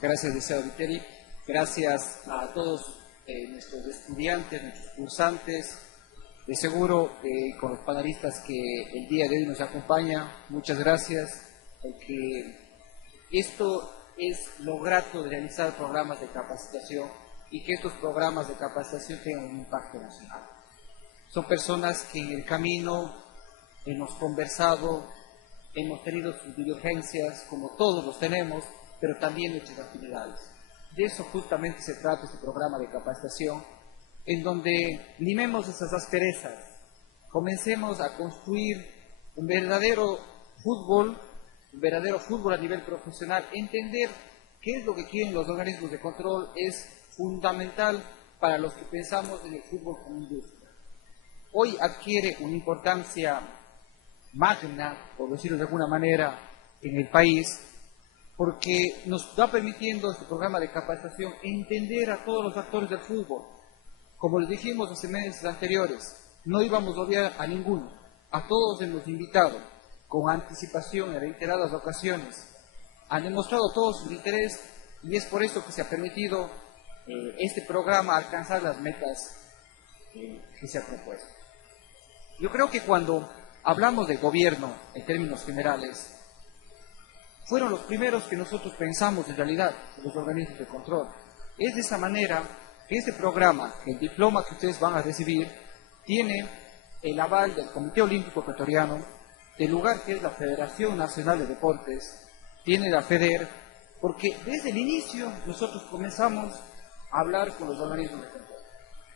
Gracias, Liceo Viteri. Gracias a todos nuestros estudiantes, nuestros cursantes. De seguro, con los panelistas que el día de hoy nos acompañan, muchas gracias, porque esto es lo grato de realizar programas de capacitación y que estos programas de capacitación tengan un impacto nacional. Son personas que en el camino hemos conversado, hemos tenido sus divergencias, como todos los tenemos, pero también nuestras actividades. De eso justamente se trata este programa de capacitación, en donde limemos esas asperezas, comencemos a construir un verdadero fútbol a nivel profesional. Entender qué es lo que quieren los organismos de control es fundamental para los que pensamos en el fútbol como industria. Hoy adquiere una importancia magna, por decirlo de alguna manera, en el país, porque nos está permitiendo este programa de capacitación entender a todos los actores del fútbol. Como les dijimos hace meses anteriores, no íbamos a obviar a ninguno, a todos hemos invitado con anticipación en reiteradas ocasiones, han demostrado todo su interés y es por eso que se ha permitido este programa alcanzar las metas que se ha propuesto. Yo creo que cuando hablamos de gobierno en términos generales, fueron los primeros que nosotros pensamos en realidad, los organismos de control. Es de esa manera que este programa, el diploma que ustedes van a recibir, tiene el aval del Comité Olímpico Ecuatoriano, del lugar que es la Federación Nacional de Deportes, tiene la FEDER, porque desde el inicio nosotros comenzamos a hablar con los organismos de control.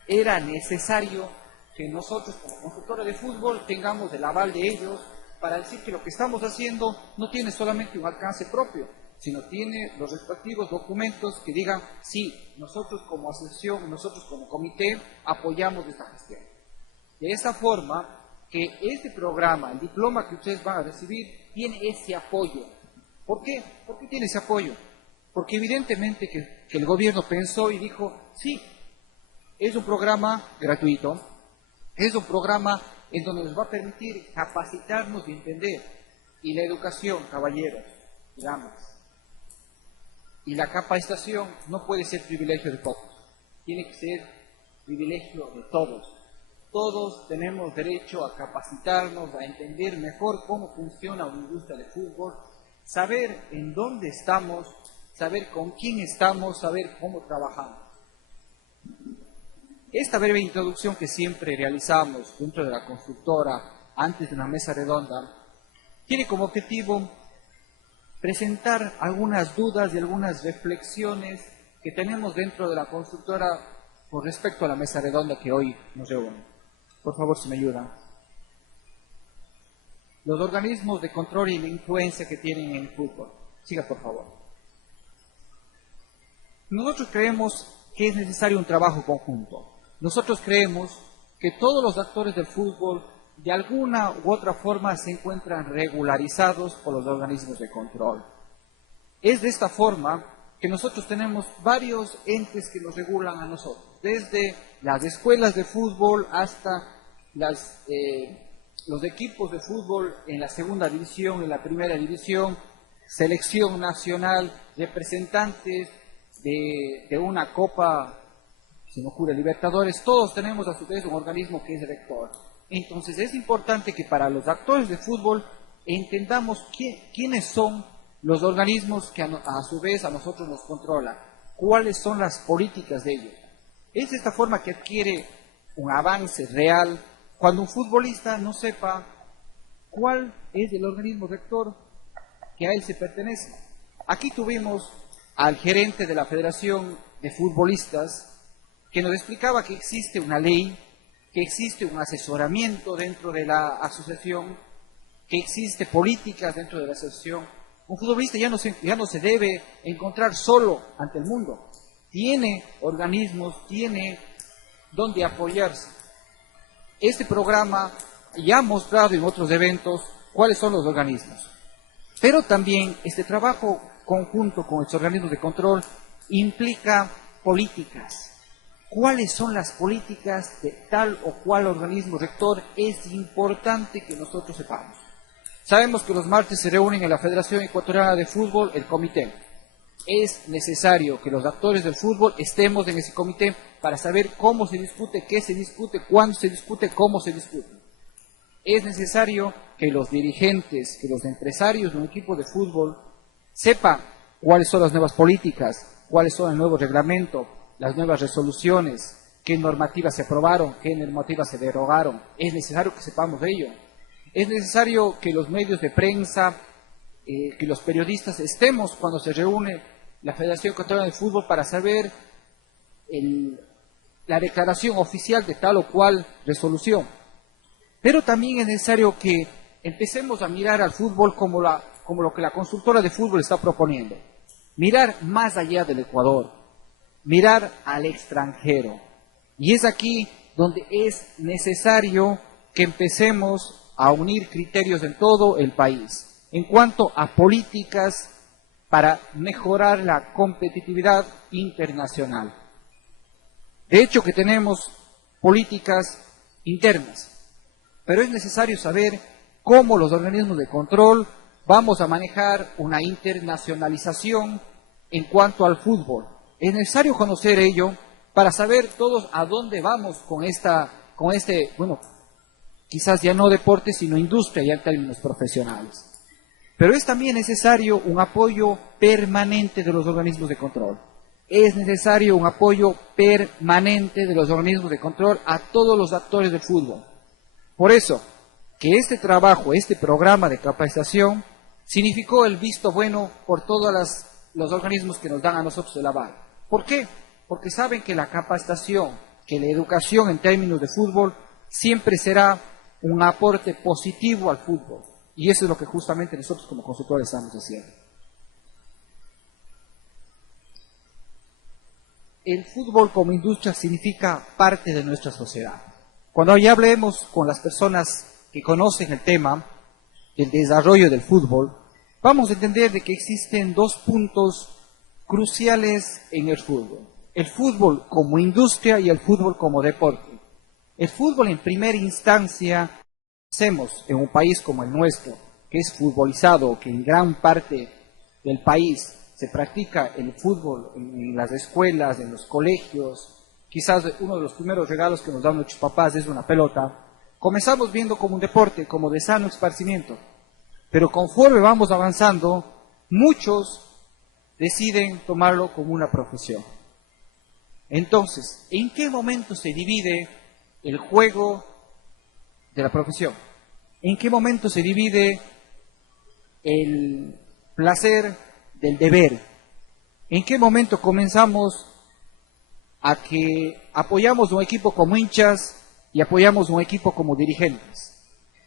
Era necesario que nosotros como constructores de fútbol tengamos el aval de ellos, para decir que lo que estamos haciendo no tiene solamente un alcance propio, sino tiene los respectivos documentos que digan, sí, nosotros como asociación, nosotros como comité, apoyamos esta gestión. De esa forma que este programa, el diploma que ustedes van a recibir, tiene ese apoyo. ¿Por qué? ¿Por qué tiene ese apoyo? Porque evidentemente que el gobierno pensó y dijo, sí, es un programa gratuito, es un programa en donde nos va a permitir capacitarnos y entender. Y la educación, caballeros y damas, y la capacitación no puede ser privilegio de pocos, tiene que ser privilegio de todos. Todos tenemos derecho a capacitarnos, a entender mejor cómo funciona una industria de fútbol, saber en dónde estamos, saber con quién estamos, saber cómo trabajamos. Esta breve introducción que siempre realizamos dentro de la constructora, antes de una mesa redonda, tiene como objetivo presentar algunas dudas y algunas reflexiones que tenemos dentro de la constructora con respecto a la mesa redonda que hoy nos reúne. Por favor, si me ayudan. Los organismos de control y la influencia que tienen en el fútbol. Siga, por favor. Nosotros creemos que es necesario un trabajo conjunto. Nosotros creemos que todos los actores del fútbol de alguna u otra forma se encuentran regularizados por los organismos de control. Es de esta forma que nosotros tenemos varios entes que nos regulan a nosotros, desde las escuelas de fútbol hasta los equipos de fútbol en la segunda división, en la primera división, selección nacional, representantes de una copa, si no ocurre Libertadores, todos tenemos a su vez un organismo que es rector. Entonces es importante que para los actores de fútbol entendamos quiénes son los organismos que a su vez a nosotros nos controlan, cuáles son las políticas de ellos. Es de esta forma que adquiere un avance real cuando un futbolista no sepa cuál es el organismo rector que a él se pertenece. Aquí tuvimos al gerente de la Federación de Futbolistas que nos explicaba que existe una ley, que existe un asesoramiento dentro de la asociación, que existe políticas dentro de la asociación. Un futbolista ya no se debe encontrar solo ante el mundo. Tiene organismos, tiene donde apoyarse. Este programa ya ha mostrado en otros eventos cuáles son los organismos. Pero también este trabajo conjunto con estos organismos de control implica políticas. ¿Cuáles son las políticas de tal o cual organismo rector? Es importante que nosotros sepamos. Sabemos que los martes se reúnen en la Federación Ecuatoriana de Fútbol el comité. Es necesario que los actores del fútbol estemos en ese comité para saber cómo se discute, qué se discute, cuándo se discute, cómo se discute. Es necesario que los dirigentes, que los empresarios de un equipo de fútbol sepan cuáles son las nuevas políticas, cuáles son el nuevo reglamento, las nuevas resoluciones, qué normativas se aprobaron, qué normativas se derogaron. Es necesario que sepamos de ello. Es necesario que los medios de prensa, que los periodistas estemos cuando se reúne la Federación Ecuatoriana de Fútbol para saber la declaración oficial de tal o cual resolución. Pero también es necesario que empecemos a mirar al fútbol como lo que la consultora de fútbol está proponiendo. Mirar más allá del Ecuador, mirar al extranjero. Y es aquí donde es necesario que empecemos a unir criterios en todo el país en cuanto a políticas para mejorar la competitividad internacional. De hecho que tenemos políticas internas, pero es necesario saber cómo los organismos de control vamos a manejar una internacionalización en cuanto al fútbol. Es necesario conocer ello para saber todos a dónde vamos con este, quizás ya no deporte, sino industria ya en términos profesionales. Pero es también necesario un apoyo permanente de los organismos de control. Es necesario un apoyo permanente de los organismos de control a todos los actores del fútbol. Por eso, que este trabajo, este programa de capacitación, significó el visto bueno por todos los organismos que nos dan a nosotros el aval. ¿Por qué? Porque saben que la capacitación, que la educación en términos de fútbol, siempre será un aporte positivo al fútbol. Y eso es lo que justamente nosotros como consultores estamos haciendo. El fútbol como industria significa parte de nuestra sociedad. Cuando ya hablemos con las personas que conocen el tema del desarrollo del fútbol, vamos a entender de que existen dos puntos cruciales en el fútbol. El fútbol como industria y el fútbol como deporte. El fútbol en primera instancia, hacemos en un país como el nuestro, que es futbolizado, que en gran parte del país se practica el fútbol en las escuelas, en los colegios. Quizás uno de los primeros regalos que nos dan nuestros papás es una pelota. Comenzamos viendo como un deporte, como de sano esparcimiento. Pero conforme vamos avanzando, muchos deciden tomarlo como una profesión. Entonces, ¿en qué momento se divide el juego de la profesión? ¿En qué momento se divide el placer del deber? ¿En qué momento comenzamos a que apoyamos un equipo como hinchas y apoyamos un equipo como dirigentes?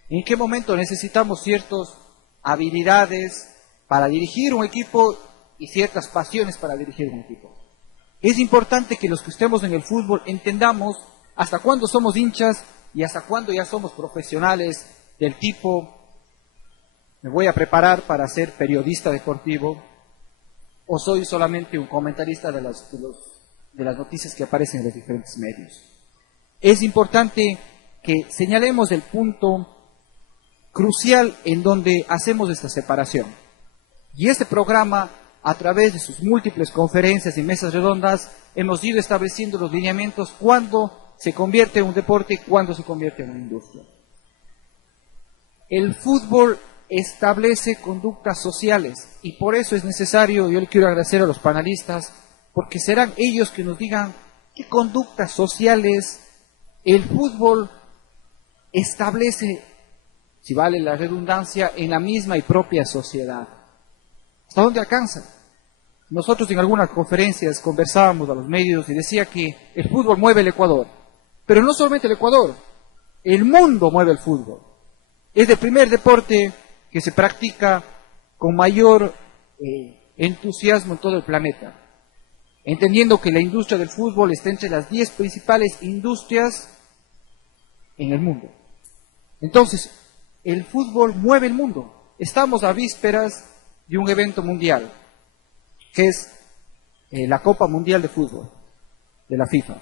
¿En qué momento necesitamos ciertas habilidades para dirigir un equipo y ciertas pasiones para dirigir un equipo? Es importante que los que estemos en el fútbol entendamos hasta cuándo somos hinchas y hasta cuándo ya somos profesionales del tipo, me voy a preparar para ser periodista deportivo, o soy solamente un comentarista de las noticias que aparecen en los diferentes medios. Es importante que señalemos el punto crucial en donde hacemos esta separación. Y este programa, a través de sus múltiples conferencias y mesas redondas, hemos ido estableciendo los lineamientos cuándo se convierte en un deporte y cuándo se convierte en una industria. El fútbol establece conductas sociales y por eso es necesario, yo le quiero agradecer a los panelistas, porque serán ellos que nos digan qué conductas sociales el fútbol establece, si vale la redundancia, en la misma y propia sociedad. ¿Hasta dónde alcanza? Nosotros en algunas conferencias conversábamos a los medios y decía que el fútbol mueve el Ecuador, pero no solamente el Ecuador, el mundo mueve el fútbol. Es el primer deporte que se practica con mayor entusiasmo en todo el planeta, entendiendo que la industria del fútbol está entre las 10 principales industrias en el mundo. Entonces, el fútbol mueve el mundo. Estamos a vísperas de un evento mundial, que es la Copa Mundial de Fútbol de la FIFA.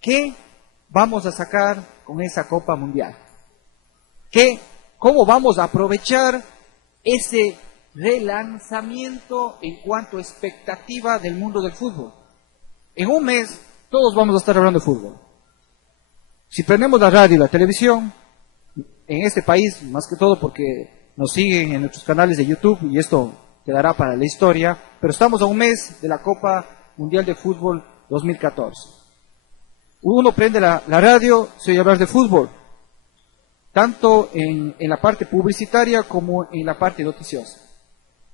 ¿Qué vamos a sacar con esa Copa Mundial? ¿Cómo vamos a aprovechar ese relanzamiento en cuanto a expectativa del mundo del fútbol? En un mes todos vamos a estar hablando de fútbol. Si prendemos la radio y la televisión, en este país, más que todo porque nos siguen en nuestros canales de YouTube y esto quedará para la historia, pero estamos a un mes de la Copa Mundial de Fútbol 2014. Uno prende la radio, se oye hablar de fútbol, tanto en la parte publicitaria como en la parte noticiosa.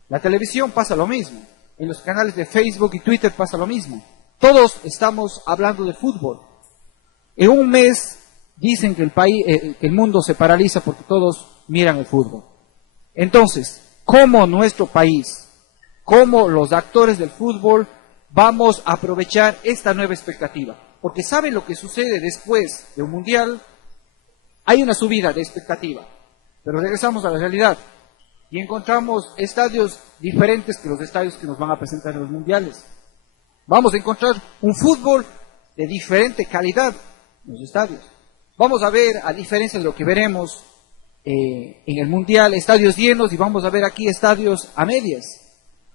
La televisión pasa lo mismo, en los canales de Facebook y Twitter pasa lo mismo. Todos estamos hablando de fútbol. En un mes dicen que el mundo se paraliza porque todos miran el fútbol. Entonces, ¿cómo nuestro país, cómo los actores del fútbol vamos a aprovechar esta nueva expectativa? Porque ¿saben lo que sucede después de un mundial? Hay una subida de expectativa, pero regresamos a la realidad y encontramos estadios diferentes que los estadios que nos van a presentar en los mundiales. Vamos a encontrar un fútbol de diferente calidad en los estadios. Vamos a ver, a diferencia de lo que veremos en el mundial, estadios llenos, y vamos a ver aquí estadios a medias.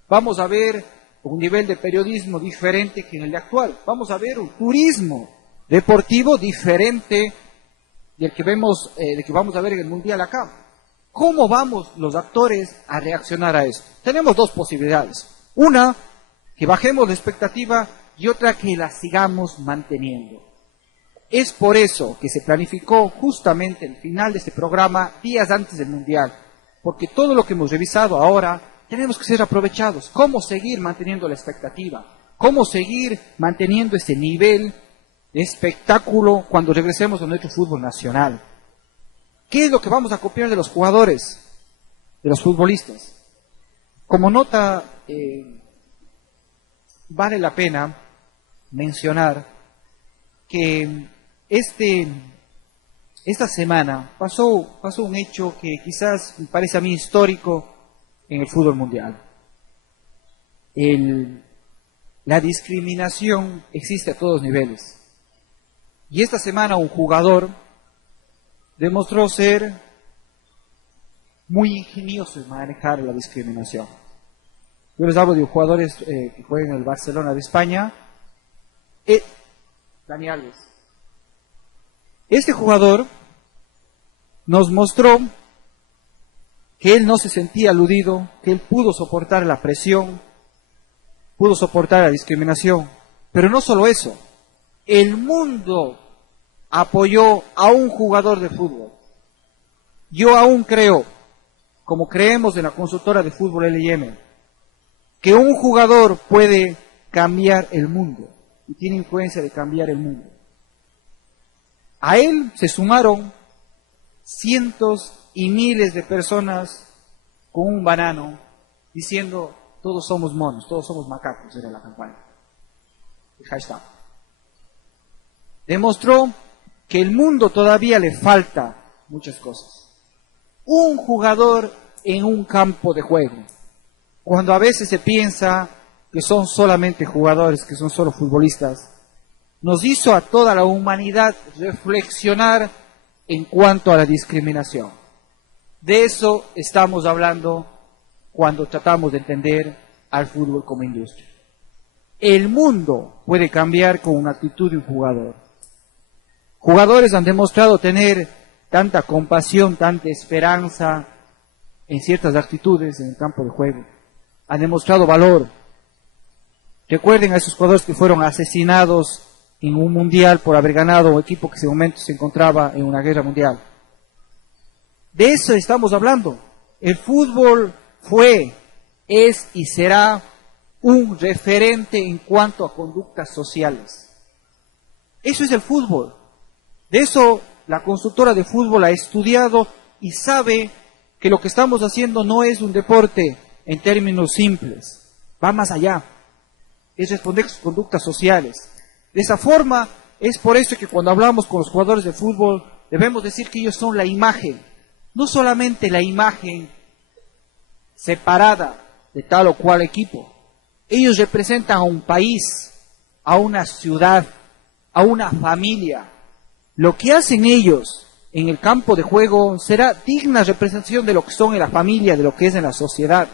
Vamos a ver un nivel de periodismo diferente que en el de actual. Vamos a ver un turismo deportivo diferente del que vemos, de que vamos a ver en el mundial acá. ¿Cómo vamos los actores a reaccionar a esto? Tenemos dos posibilidades. Una, que bajemos la expectativa, y otra, que la sigamos manteniendo. Es por eso que se planificó justamente el final de este programa días antes del mundial, porque todo lo que hemos revisado ahora tenemos que ser aprovechados. ¿Cómo seguir manteniendo la expectativa? ¿Cómo seguir manteniendo ese nivel de espectáculo cuando regresemos a nuestro fútbol nacional? ¿Qué es lo que vamos a copiar de los jugadores, de los futbolistas? Como nota, vale la pena mencionar que esta semana pasó un hecho que quizás me parece a mí histórico en el fútbol mundial. La discriminación existe a todos niveles. Y esta semana un jugador demostró ser muy ingenioso en manejar la discriminación. Yo les hablo de jugadores que juegan en el Barcelona de España. Dani Alves. Este jugador nos mostró que él no se sentía aludido, que él pudo soportar la presión, pudo soportar la discriminación. Pero no solo eso, el mundo apoyó a un jugador de fútbol. Yo aún creo, como creemos en la consultora de fútbol L&M, que un jugador puede cambiar el mundo y tiene influencia de cambiar el mundo. A él se sumaron cientos y miles de personas con un banano diciendo todos somos monos, todos somos macacos, era la campaña. El hashtag. Demostró que el mundo todavía le falta muchas cosas. Un jugador en un campo de juego, cuando a veces se piensa que son solamente jugadores, que son solo futbolistas, nos hizo a toda la humanidad reflexionar en cuanto a la discriminación. De eso estamos hablando cuando tratamos de entender al fútbol como industria. El mundo puede cambiar con una actitud de un jugador. Jugadores han demostrado tener tanta compasión, tanta esperanza en ciertas actitudes en el campo de juego. Han demostrado valor. Recuerden a esos jugadores que fueron asesinados en un mundial por haber ganado un equipo que en ese momento se encontraba en una guerra mundial. De eso estamos hablando. El fútbol fue, es y será un referente en cuanto a conductas sociales. Eso es el fútbol. De eso la consultora de fútbol ha estudiado y sabe que lo que estamos haciendo no es un deporte en términos simples, va más allá. Es responder a sus conductas sociales. De esa forma, es por eso que cuando hablamos con los jugadores de fútbol, debemos decir que ellos son la imagen. No solamente la imagen separada de tal o cual equipo. Ellos representan a un país, a una ciudad, a una familia. Lo que hacen ellos en el campo de juego será digna representación de lo que son en la familia, de lo que es en la sociedad.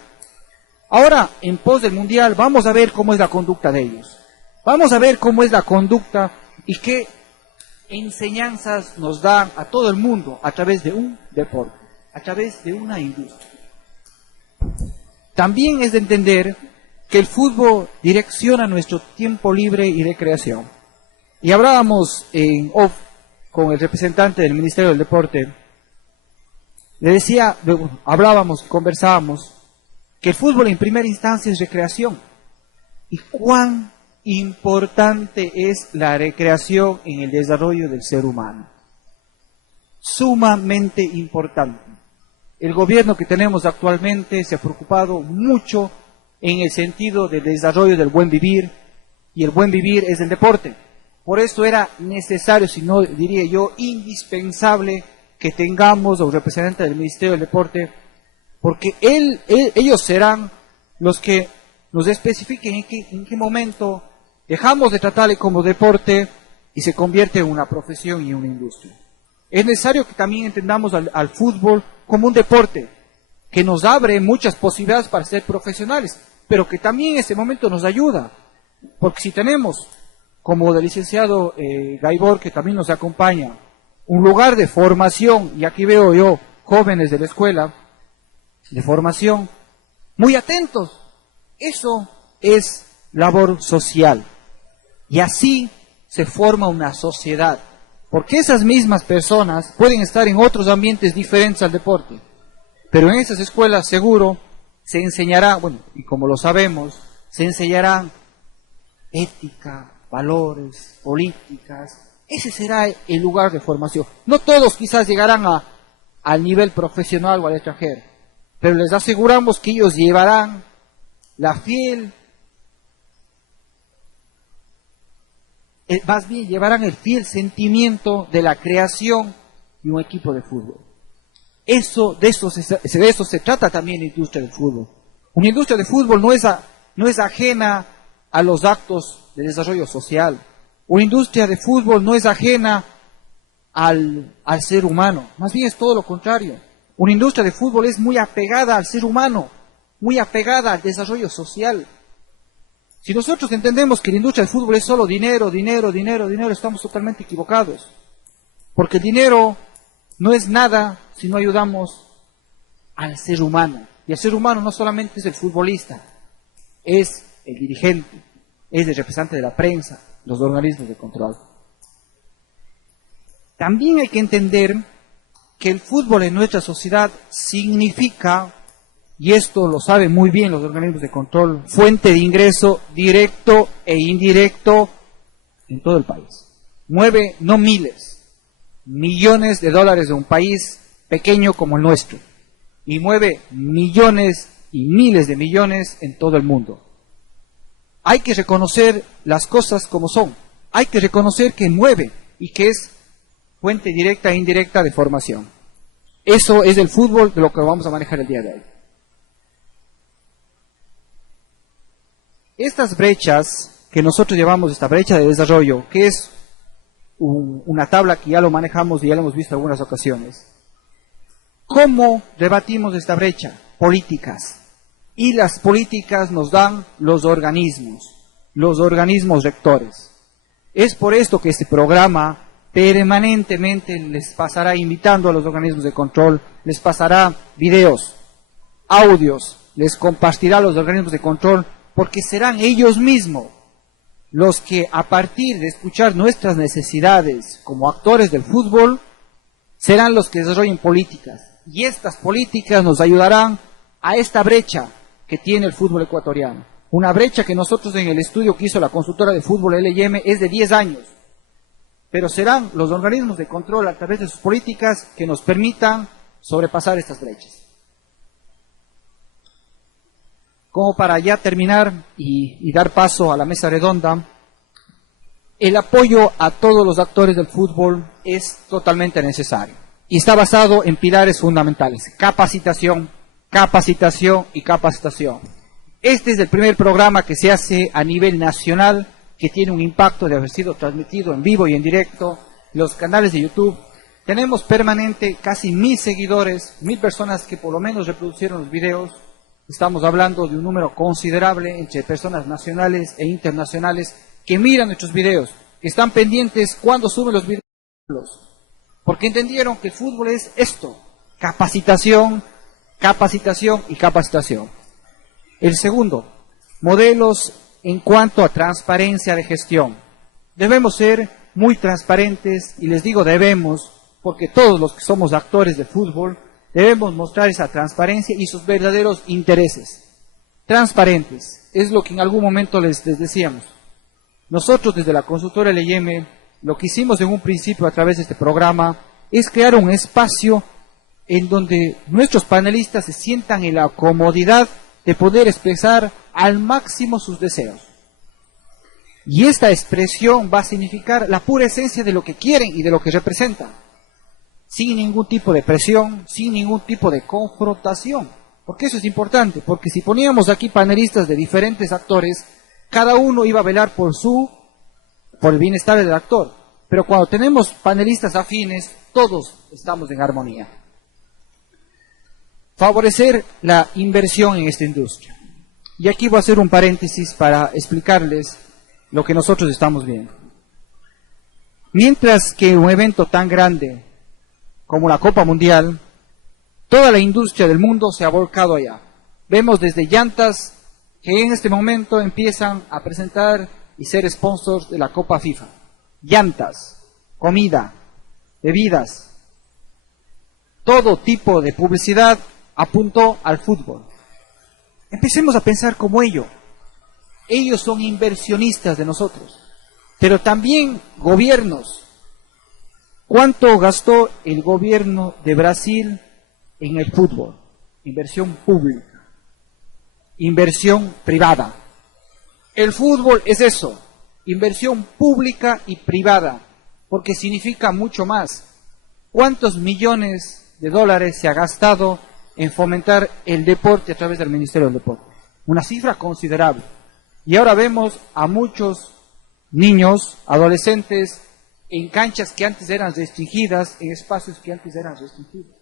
Ahora, en pos del Mundial, vamos a ver cómo es la conducta de ellos. Vamos a ver cómo es la conducta y qué enseñanzas nos dan a todo el mundo a través de un deporte, a través de una industria. También es de entender que el fútbol direcciona nuestro tiempo libre y recreación. Y hablábamos en off con el representante del Ministerio del Deporte. Le decía, hablábamos, conversábamos, que el fútbol en primera instancia es recreación. Y cuán importante es la recreación en el desarrollo del ser humano. Sumamente importante. El gobierno que tenemos actualmente se ha preocupado mucho en el sentido del desarrollo del buen vivir, y el buen vivir es el deporte. Por eso era necesario, si no diría yo, indispensable que tengamos a un representante del Ministerio del Deporte, porque ellos serán los que nos especifiquen en qué momento dejamos de tratarle como deporte y se convierte en una profesión y una industria. Es necesario que también entendamos al fútbol como un deporte que nos abre muchas posibilidades para ser profesionales, pero que también en ese momento nos ayuda, porque si tenemos, como del licenciado Gaibor, que también nos acompaña, un lugar de formación, y aquí veo yo jóvenes de la escuela de formación, muy atentos, eso es labor social, y así se forma una sociedad, porque esas mismas personas pueden estar en otros ambientes diferentes al deporte, pero en esas escuelas seguro se enseñará, bueno, y como lo sabemos, se enseñarán ética, valores, políticas. Ese será el lugar de formación. No todos quizás llegarán al nivel profesional o al extranjero, pero les aseguramos que ellos llevarán más bien llevarán el fiel sentimiento de la creación de un equipo de fútbol. De eso se trata también la industria del fútbol. Una industria de fútbol no es ajena a los actos de desarrollo social. Una industria de fútbol no es ajena al ser humano. Más bien es todo lo contrario. Una industria de fútbol es muy apegada al ser humano, muy apegada al desarrollo social. Si nosotros entendemos que la industria del fútbol es solo dinero, dinero, dinero, dinero, estamos totalmente equivocados. Porque el dinero no es nada si no ayudamos al ser humano. Y el ser humano no solamente es el futbolista, es el dirigente, es el representante de la prensa, los organismos de control. También hay que entender que el fútbol en nuestra sociedad significa, y esto lo saben muy bien los organismos de control, fuente de ingreso directo e indirecto en todo el país. Mueve no miles, millones de dólares de un país pequeño como el nuestro, y mueve millones y miles de millones en todo el mundo. Hay que reconocer las cosas como son, hay que reconocer que mueve y que es fuente directa e indirecta de formación. Eso es el fútbol de lo que vamos a manejar el día de hoy. Estas brechas que nosotros llevamos, esta brecha de desarrollo, que es una tabla que ya lo manejamos y ya lo hemos visto en algunas ocasiones. ¿Cómo rebatimos esta brecha? Políticas. Y las políticas nos dan los organismos rectores. Es por esto que este programa permanentemente les pasará invitando a los organismos de control, les pasará videos, audios, les compartirá a los organismos de control, porque serán ellos mismos los que, a partir de escuchar nuestras necesidades como actores del fútbol, serán los que desarrollen políticas. Y estas políticas nos ayudarán a esta brecha que tiene el fútbol ecuatoriano. Una brecha que nosotros en el estudio que hizo la consultora de fútbol LIM es de 10 años. Pero serán los organismos de control a través de sus políticas que nos permitan sobrepasar estas brechas. Como para ya terminar y dar paso a la mesa redonda, el apoyo a todos los actores del fútbol es totalmente necesario y está basado en pilares fundamentales: capacitación, capacitación y capacitación. Este es el primer programa que se hace a nivel nacional, que tiene un impacto de haber sido transmitido en vivo y en directo, los canales de YouTube. Tenemos permanente casi 1000 seguidores, 1000 personas que por lo menos reproducieron los videos. Estamos hablando de un número considerable entre personas nacionales e internacionales que miran nuestros videos, que están pendientes cuando suben los videos, porque entendieron que el fútbol es esto: capacitación, capacitación y capacitación. El segundo, modelos en cuanto a transparencia de gestión. Debemos ser muy transparentes, y les digo debemos, porque todos los que somos actores de fútbol debemos mostrar esa transparencia y sus verdaderos intereses. Transparentes, es lo que en algún momento les decíamos. Nosotros desde la consultora LM, lo que hicimos en un principio a través de este programa es crear un espacio en donde nuestros panelistas se sientan en la comodidad de poder expresar al máximo sus deseos. Y esta expresión va a significar la pura esencia de lo que quieren y de lo que representan, sin ningún tipo de presión, sin ningún tipo de confrontación. Porque eso es importante, porque si poníamos aquí panelistas de diferentes actores, cada uno iba a velar por el bienestar del actor. Pero cuando tenemos panelistas afines, todos estamos en armonía. Favorecer la inversión en esta industria. Y aquí voy a hacer un paréntesis para explicarles lo que nosotros estamos viendo. Mientras que un evento tan grande como la Copa Mundial, toda la industria del mundo se ha volcado allá. Vemos desde llantas que en este momento empiezan a presentar y ser sponsors de la Copa FIFA. Llantas, comida, bebidas, todo tipo de publicidad apuntó al fútbol. Empecemos a pensar como ellos. Ellos son inversionistas de nosotros, pero también gobiernos. ¿Cuánto gastó el gobierno de Brasil en el fútbol? Inversión pública, inversión privada. El fútbol es eso, inversión pública y privada, porque significa mucho más. ¿Cuántos millones de dólares se ha gastado en fomentar el deporte a través del Ministerio del Deporte? Una cifra considerable. Y ahora vemos a muchos niños, adolescentes, en canchas que antes eran restringidas, en espacios que antes eran restringidos.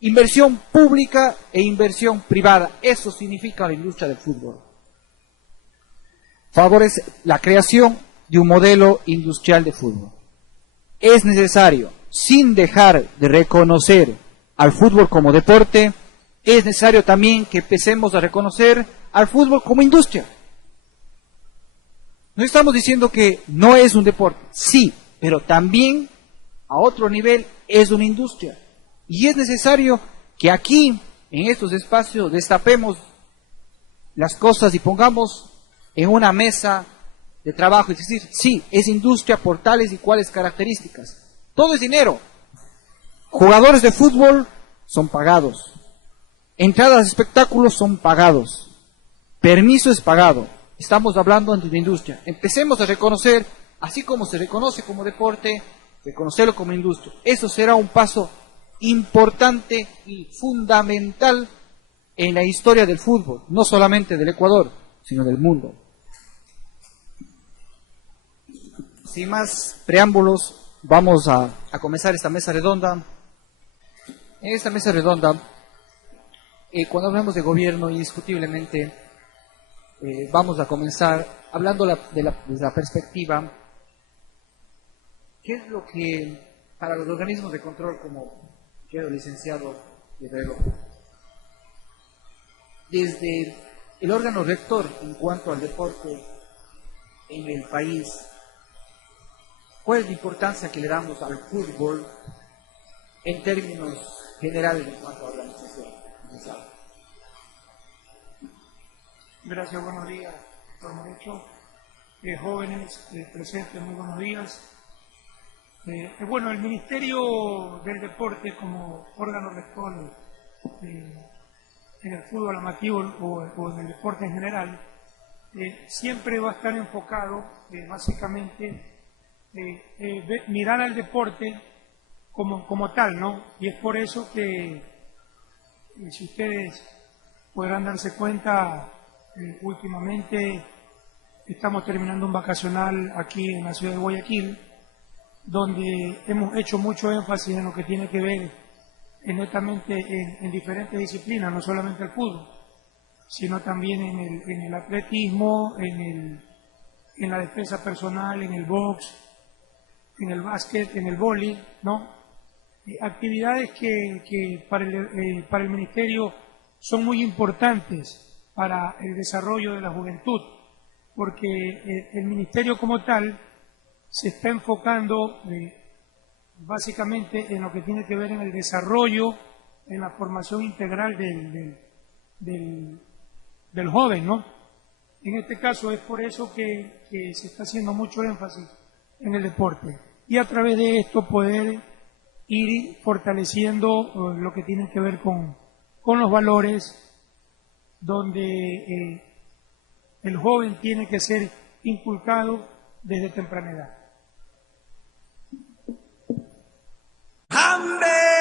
Inversión pública e inversión privada, eso significa la industria del fútbol. Favorece la creación de un modelo industrial de fútbol. Es necesario, sin dejar de reconocer al fútbol como deporte, es necesario también que empecemos a reconocer al fútbol como industria. No estamos diciendo que no es un deporte, sí, pero también a otro nivel es una industria. Y es necesario que aquí, en estos espacios, destapemos las cosas y pongamos en una mesa de trabajo, es decir, sí, es industria por tales y cuales características. Todo es dinero. Jugadores de fútbol son pagados. Entradas de espectáculos son pagados. Permiso es pagado. Estamos hablando de una industria. Empecemos a reconocer, así como se reconoce como deporte, reconocerlo como industria. Eso será un paso importante y fundamental en la historia del fútbol, no solamente del Ecuador, sino del mundo. Sin más preámbulos, vamos a comenzar esta mesa redonda. En esta mesa redonda, cuando hablamos de gobierno, indiscutiblemente vamos a comenzar hablando desde la perspectiva, ¿qué es lo que para los organismos de control, como quiero el licenciado Guerrero, desde el órgano rector en cuanto al deporte en el país, cuál es la importancia que le damos al fútbol en términos generales en cuanto a organización? Gracias, buenos días, doctor Morecho. Jóvenes presentes, muy buenos días. Bueno, el Ministerio del Deporte como órgano rector en el fútbol amateur o en el deporte en general, siempre va a estar enfocado básicamente mirar al deporte como tal, ¿no? Y es por eso que si ustedes podrán darse cuenta, últimamente estamos terminando un vacacional aquí en la ciudad de Guayaquil, donde hemos hecho mucho énfasis en lo que tiene que ver netamente en diferentes disciplinas, no solamente el fútbol, sino también en el atletismo, en la defensa personal, en el box, en el básquet, en el vóley, ¿no? Actividades que para el Ministerio son muy importantes para el desarrollo de la juventud, porque el Ministerio como tal se está enfocando básicamente en lo que tiene que ver en el desarrollo, en la formación integral del joven, ¿no? En este caso es por eso que se está haciendo mucho énfasis en el deporte y a través de esto poder ir fortaleciendo lo que tiene que ver con los valores, donde el joven tiene que ser inculcado desde temprana edad. I'm begging.